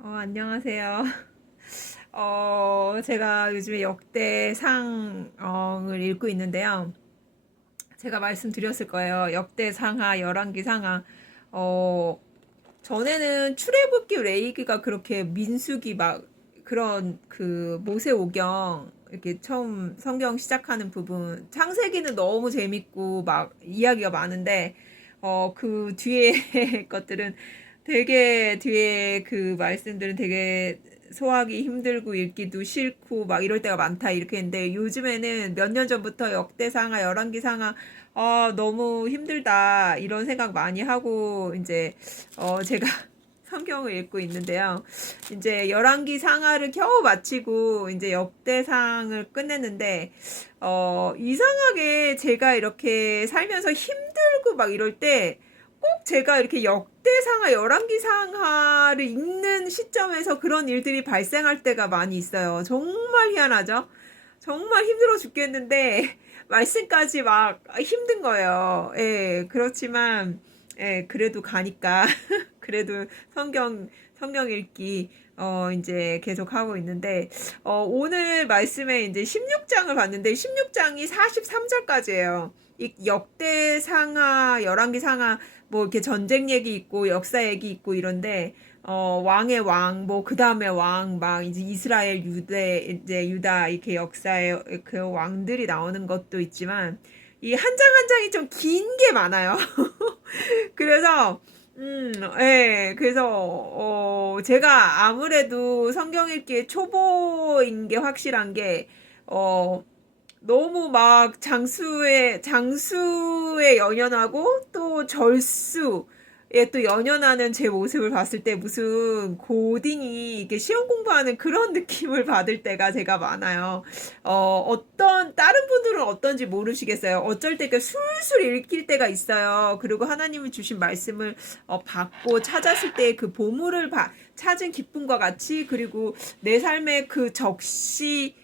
안녕하세요. 제가 요즘에 역대상을 읽고 있는데요. 제가 말씀드렸을 거예요. 역대상하, 열왕기 상하. 어, 전에는 출애굽기 레이기가 그렇게 민수기 막 그런 그 모세오경 이렇게 처음 성경 시작하는 부분 창세기는 너무 재밌고 막 이야기가 많은데 그 뒤에 것들은 되게 뒤에 그 말씀들은 되게 소화하기 힘들고 읽기도 싫고 막 이럴 때가 많다 이렇게 했는데 요즘에는 몇 년 전부터 역대상하 열왕기상하 너무 힘들다 이런 생각 많이 하고 이제 제가 성경을 읽고 있는데요. 이제 열왕기 상하를 겨우 마치고 이제 역대상을 끝냈는데 이상하게 제가 이렇게 살면서 힘들고 막 이럴 때 꼭 제가 이렇게 역대상하, 열왕기상하를 읽는 시점에서 그런 일들이 발생할 때가 많이 있어요. 정말 희한하죠? 정말 힘들어 죽겠는데 말씀까지 막 힘든 거예요. 예, 그렇지만 예, 그래도 가니까 그래도 성경 읽기 이제 계속 하고 있는데 오늘 말씀에 이제 16장을 봤는데 16장이 43절까지예요. 이 역대상하, 열왕기상하 뭐 이렇게 전쟁 얘기 있고 역사 얘기 있고 이런데 왕의 왕, 뭐, 그 다음에 왕, 막, 이제 이스라엘, 이제 유다, 이렇게 역사의 그 왕들이 나오는 것도 있지만, 이 한 장 한 장이 좀 긴 게 많아요. 그래서, 예, 그래서, 제가 아무래도 성경 읽기에 초보인 게 확실한 게, 어, 너무 막 장수에 연연하고 또 절수에 또 연연하는 제 모습을 봤을 때 무슨 고딩이 이렇게 시험 공부하는 그런 느낌을 받을 때가 제가 많아요. 다른 분들은 어떤지 모르시겠어요. 어쩔 때 이렇게 술술 읽힐 때가 있어요. 그리고 하나님이 주신 말씀을 받고 찾았을 때 그 보물을 찾은 기쁨과 같이 그리고 내 삶의 그 적시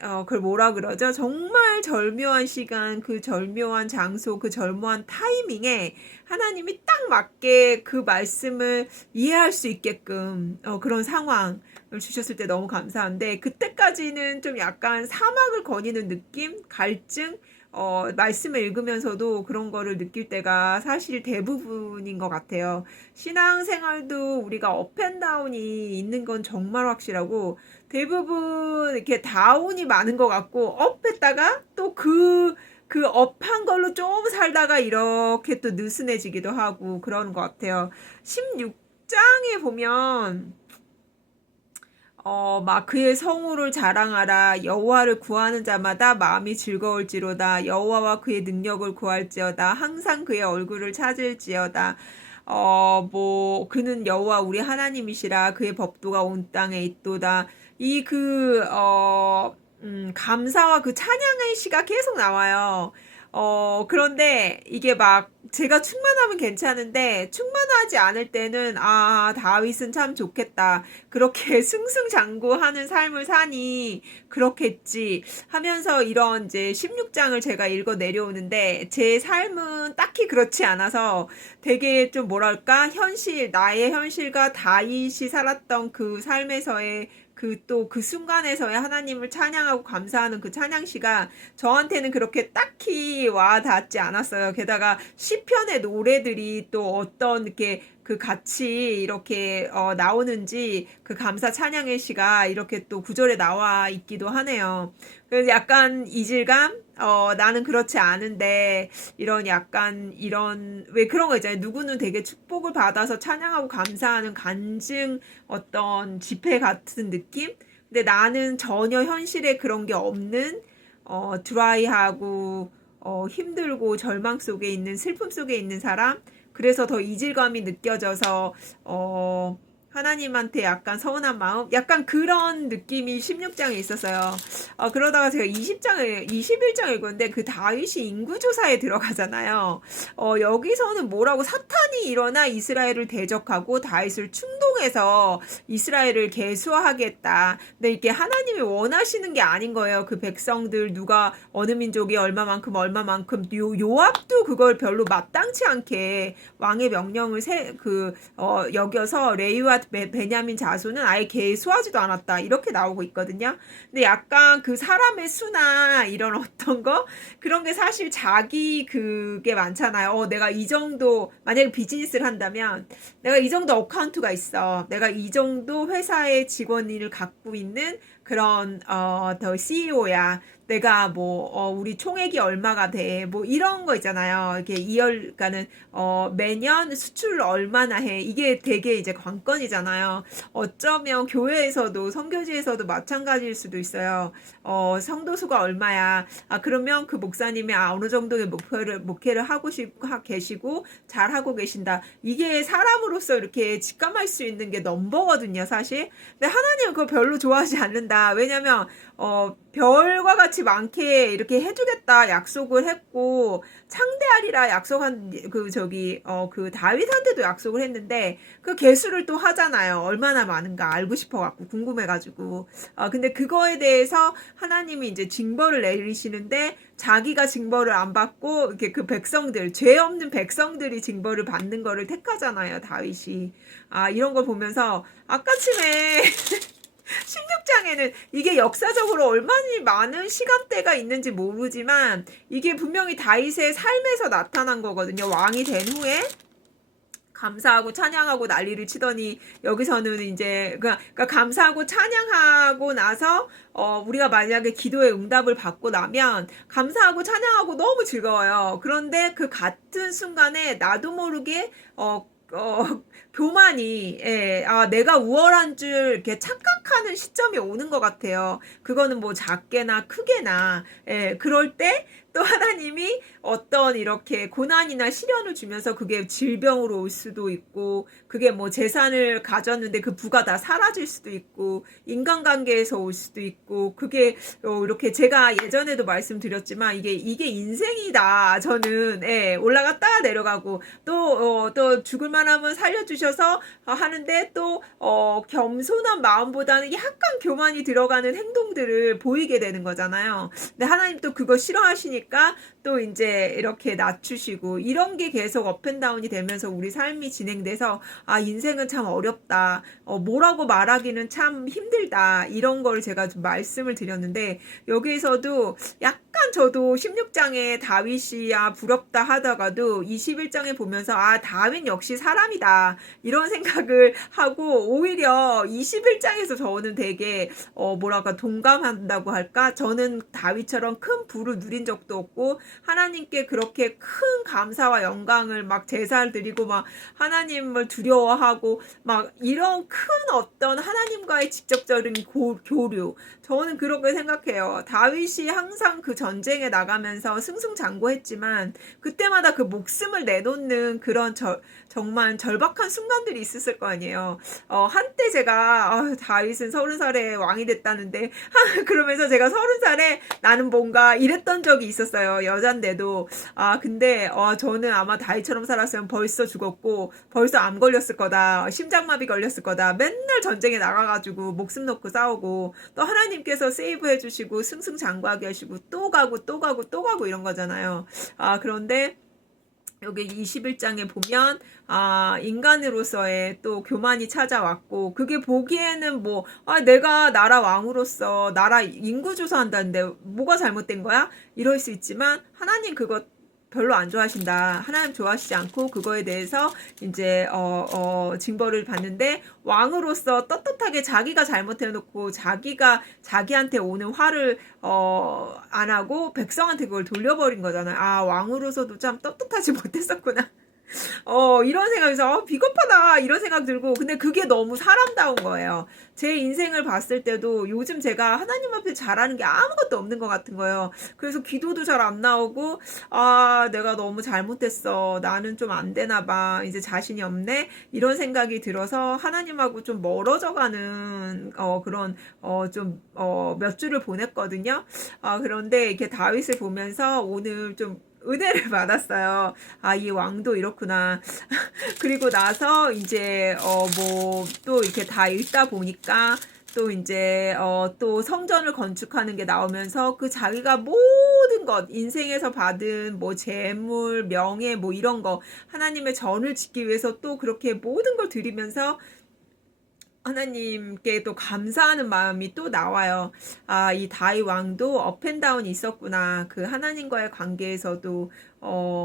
그걸 뭐라 그러죠? 정말 절묘한 시간, 그 절묘한 장소, 그 절묘한 타이밍에 하나님이 딱 맞게 그 말씀을 이해할 수 있게끔 그런 상황을 주셨을 때 너무 감사한데 그때까지는 좀 약간 사막을 거니는 느낌, 갈증, 말씀을 읽으면서도 그런 거를 느낄 때가 사실 대부분인 것 같아요. 신앙생활도 우리가 업앤다운이 있는 건 정말 확실하고 대부분 이렇게 다운이 많은 것 같고 업했다가 또 그 업한 걸로 좀 살다가 이렇게 또 느슨해지기도 하고 그러는 것 같아요. 16장에 보면 막 그의 성우를 자랑하라. 여호와를 구하는 자마다 마음이 즐거울지로다. 여호와와 그의 능력을 구할지어다. 항상 그의 얼굴을 찾을지어다. 그는 여호와 우리 하나님이시라. 그의 법도가 온 땅에 있도다. 감사와 그 찬양의 시가 계속 나와요. 그런데 이게 막 제가 충만하면 괜찮은데 충만하지 않을 때는 다윗은 참 좋겠다. 그렇게 승승장구하는 삶을 사니 그렇겠지 하면서 이런 이제 16장을 제가 읽어 내려오는데 제 삶은 딱히 그렇지 않아서 되게 좀 뭐랄까 나의 현실과 다윗이 살았던 그 삶에서의 그 순간에서의 하나님을 찬양하고 감사하는 그 찬양시가 저한테는 그렇게 딱히 와 닿지 않았어요. 게다가 시편의 노래들이 또 어떤 이렇게 그 같이 이렇게 나오는지 그 감사 찬양의 시가 이렇게 또 구절에 나와 있기도 하네요. 그래서 약간 이질감? 나는 그렇지 않은데 왜 그런 거 있잖아요. 누구는 되게 축복을 받아서 찬양하고 감사하는 간증 어떤 집회 같은 느낌? 근데 나는 전혀 현실에 그런 게 없는 드라이하고 힘들고 절망 속에 있는 슬픔 속에 있는 사람. 그래서 더 이질감이 느껴져서 하나님한테 약간 서운한 마음, 약간 그런 느낌이 16장에 있었어요. 그러다가 제가 21장 읽었는데 그 다윗이 인구조사에 들어가잖아요. 여기서는 뭐라고 사탄이 일어나 이스라엘을 대적하고 다윗을 통해서 이스라엘을 계수하겠다. 근데 이게 하나님이 원하시는 게 아닌 거예요. 그 백성들 누가 어느 민족이 얼마만큼 요압도 그걸 별로 마땅치 않게 왕의 명령을 여겨서 레위와 베냐민 자손은 아예 계수하지도 않았다. 이렇게 나오고 있거든요. 근데 약간 그 사람의 수나 이런 어떤 거 그런 게 사실 자기 그게 많잖아요. 내가 이 정도 만약에 비즈니스를 한다면 내가 이 정도 어카운트가 있어. 내가 이 정도 회사의 직원을 갖고 있는 그런 더 CEO야. 내가 우리 총액이 얼마가 돼. 이런 거 있잖아요. 이렇게 그러니까는 매년 수출을 얼마나 해. 이게 되게 이제 관건이잖아요. 어쩌면 교회에서도 선교지에서도 마찬가지일 수도 있어요. 성도수가 얼마야. 그러면 그 목사님이 어느 정도의 목회를 하고 계시고 잘 하고 계신다. 이게 사람으로서 이렇게 직감할 수 있는 게 넘버거든요, 사실. 근데 하나님은 그거 별로 좋아하지 않는다. 왜냐면 별과 같이 많게 이렇게 해주겠다 약속을 했고 창대하리라 약속한 그 다윗한테도 약속을 했는데 그 개수를 또 하잖아요. 얼마나 많은가 알고 싶어갖고 궁금해가지고 근데 그거에 대해서 하나님이 이제 징벌을 내리시는데 자기가 징벌을 안 받고 이렇게 그 백성들 죄 없는 백성들이 징벌을 받는 거를 택하잖아요. 다윗이 이런 걸 보면서 아까쯤에 16장에는 이게 역사적으로 얼마나 많은 시간대가 있는지 모르지만 이게 분명히 다윗의 삶에서 나타난 거거든요. 왕이 된 후에 감사하고 찬양하고 난리를 치더니 여기서는 이제 그러니까 감사하고 찬양하고 나서 우리가 만약에 기도의 응답을 받고 나면 감사하고 찬양하고 너무 즐거워요. 그런데 그 같은 순간에 나도 모르게 교만이 내가 우월한 줄 이렇게 착각하는 시점이 오는 것 같아요. 그거는 작게나 크게나 그럴 때 또 하나님이 어떤 이렇게 고난이나 시련을 주면서 그게 질병으로 올 수도 있고 그게 재산을 가졌는데 그 부가 다 사라질 수도 있고 인간관계에서 올 수도 있고 그게 이렇게 제가 예전에도 말씀드렸지만 이게 인생이다. 저는 올라갔다가 내려가고 또 죽을 만하면 살려주셔서 하는데 또 겸손한 마음보다는 약간 교만이 들어가는 행동들을 보이게 되는 거잖아요. 근데 하나님 또 그거 싫어하시니까 또 이제 이렇게 낮추시고 이런 게 계속 업앤다운이 되면서 우리 삶이 진행돼서 인생은 참 어렵다. 뭐라고 말하기는 참 힘들다. 이런 걸 제가 좀 말씀을 드렸는데 여기에서도 약간 저도 16장에 다윗이 부럽다 하다가도 21장에 보면서 다윗 역시 사람이다. 이런 생각을 하고 오히려 21장에서 저는 되게 동감한다고 할까? 저는 다윗처럼 큰 부를 누린 적도 없고 하나님께 그렇게 큰 감사와 영광을 제사를 드리고 하나님을 두려워하고 이런 큰 어떤 하나님과의 직접적인 교류 저는 그렇게 생각해요. 다윗이 항상 그 전쟁에 나가면서 승승장구했지만 그때마다 그 목숨을 내놓는 그런 정말 절박한 순간들이 있었을 거 아니에요. 한때 제가 다윗은 30살에 왕이 됐다는데 그러면서 제가 30살에 나는 뭔가 이랬던 적이 있었어요. 여잔데도 근데 저는 아마 다윗처럼 살았으면 벌써 죽었고 벌써 암 걸렸을 거다. 심장마비 걸렸을 거다. 맨날 전쟁에 나가가지고 목숨 놓고 싸우고 또 하나님께서 세이브 해주시고 승승장구하게 하시고 또 가고 이런 거잖아요. 그런데 여기 21장에 보면 인간으로서의 또 교만이 찾아왔고 그게 보기에는 내가 나라 왕으로서 나라 인구 조사한다는데 뭐가 잘못된 거야? 이럴 수 있지만 하나님 그거 별로 안 좋아하신다. 하나님 좋아하시지 않고 그거에 대해서 이제 징벌을 받는데 왕으로서 떳떳하게 자기가 잘못해놓고 자기한테 오는 화를 안 하고 백성한테 그걸 돌려버린 거잖아요. 왕으로서도 참 떳떳하지 못했었구나. 이런 생각에서 비겁하다 이런 생각 들고 근데 그게 너무 사람다운 거예요. 제 인생을 봤을 때도 요즘 제가 하나님 앞에 잘하는 게 아무것도 없는 것 같은 거예요. 그래서 기도도 잘 안 나오고 내가 너무 잘못했어. 나는 좀 안 되나 봐. 이제 자신이 없네. 이런 생각이 들어서 하나님하고 좀 멀어져가는 그런 몇 주를 보냈거든요. 그런데 이렇게 다윗을 보면서 오늘 좀 은혜를 받았어요. 아, 이 왕도 이렇구나. 그리고 나서 이제 뭐 또 이렇게 다 읽다 보니까 또 이제 또 성전을 건축하는 게 나오면서 그 자기가 모든 것 인생에서 받은 뭐 재물, 명예 뭐 이런 거 하나님의 전을 짓기 위해서 또 그렇게 모든 걸 드리면서 하나님께 또 감사하는 마음이 또 나와요. 아, 이 다윗 왕도 업앤다운이 있었구나. 그 하나님과의 관계에서도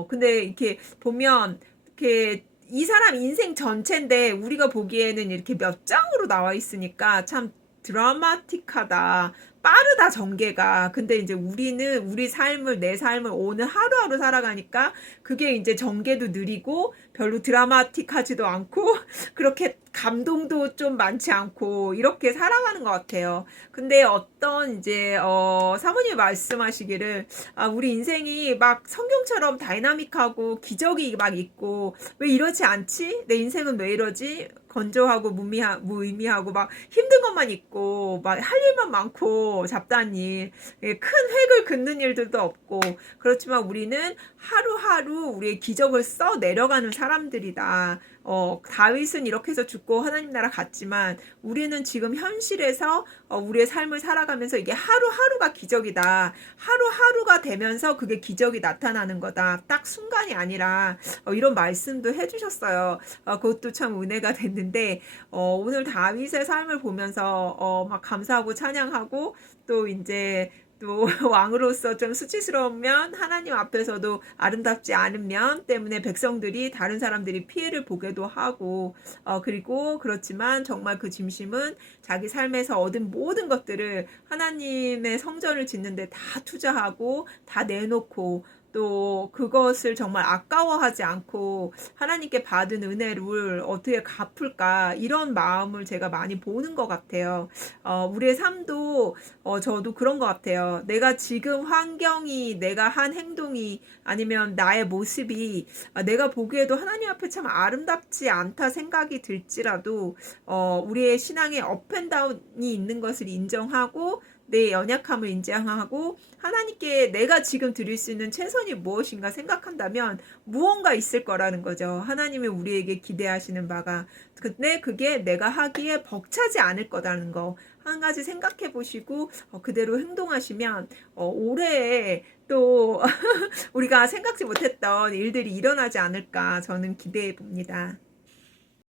근데 이렇게 보면 이렇게 이 사람 인생 전체인데 우리가 보기에는 이렇게 몇 장으로 나와 있으니까 참 드라마틱하다. 빠르다 전개가. 근데 이제 우리는 우리 삶을 내 삶을 오늘 하루하루 살아가니까 그게 이제 전개도 느리고 별로 드라마틱하지도 않고 그렇게 감동도 좀 많지 않고 이렇게 살아가는 것 같아요. 근데 어떤 이제 사모님이 말씀하시기를 우리 인생이 막 성경처럼 다이나믹하고 기적이 막 있고 왜 이러지 않지? 내 인생은 왜 이러지? 건조하고 무의미하고 막 힘든 것만 있고 막 할 일만 많고 잡다한 일, 큰 획을 긋는 일들도 없고 그렇지만 우리는 하루하루 우리의 기적을 써 내려가는 사람들이다. 다윗은 이렇게 해서 죽고 하나님 나라 갔지만 우리는 지금 현실에서 우리의 삶을 살아가면서 이게 하루하루가 기적이다. 하루하루가 되면서 그게 기적이 나타나는 거다. 딱 순간이 아니라 이런 말씀도 해주셨어요. 그것도 참 은혜가 됐는데 오늘 다윗의 삶을 보면서 막 감사하고 찬양하고 또 이제 또 왕으로서 좀 수치스러우면 하나님 앞에서도 아름답지 않은 면 때문에 백성들이 다른 사람들이 피해를 보게도 하고 그리고 그렇지만 정말 그 진심은 자기 삶에서 얻은 모든 것들을 하나님의 성전을 짓는데 다 투자하고 다 내놓고 또 그것을 정말 아까워하지 않고 하나님께 받은 은혜를 어떻게 갚을까 이런 마음을 제가 많이 보는 것 같아요. 우리의 삶도 저도 그런 것 같아요. 내가 지금 환경이 내가 한 행동이 아니면 나의 모습이 내가 보기에도 하나님 앞에 참 아름답지 않다 생각이 들지라도 우리의 신앙에 업앤다운이 있는 것을 인정하고 내 연약함을 인정하고 하나님께 내가 지금 드릴 수 있는 최선이 무엇인가 생각한다면 무언가 있을 거라는 거죠. 하나님이 우리에게 기대하시는 바가. 근데 그게 내가 하기에 벅차지 않을 거라는 거. 한 가지 생각해 보시고 그대로 행동하시면 올해에 또 우리가 생각지 못했던 일들이 일어나지 않을까 저는 기대해 봅니다.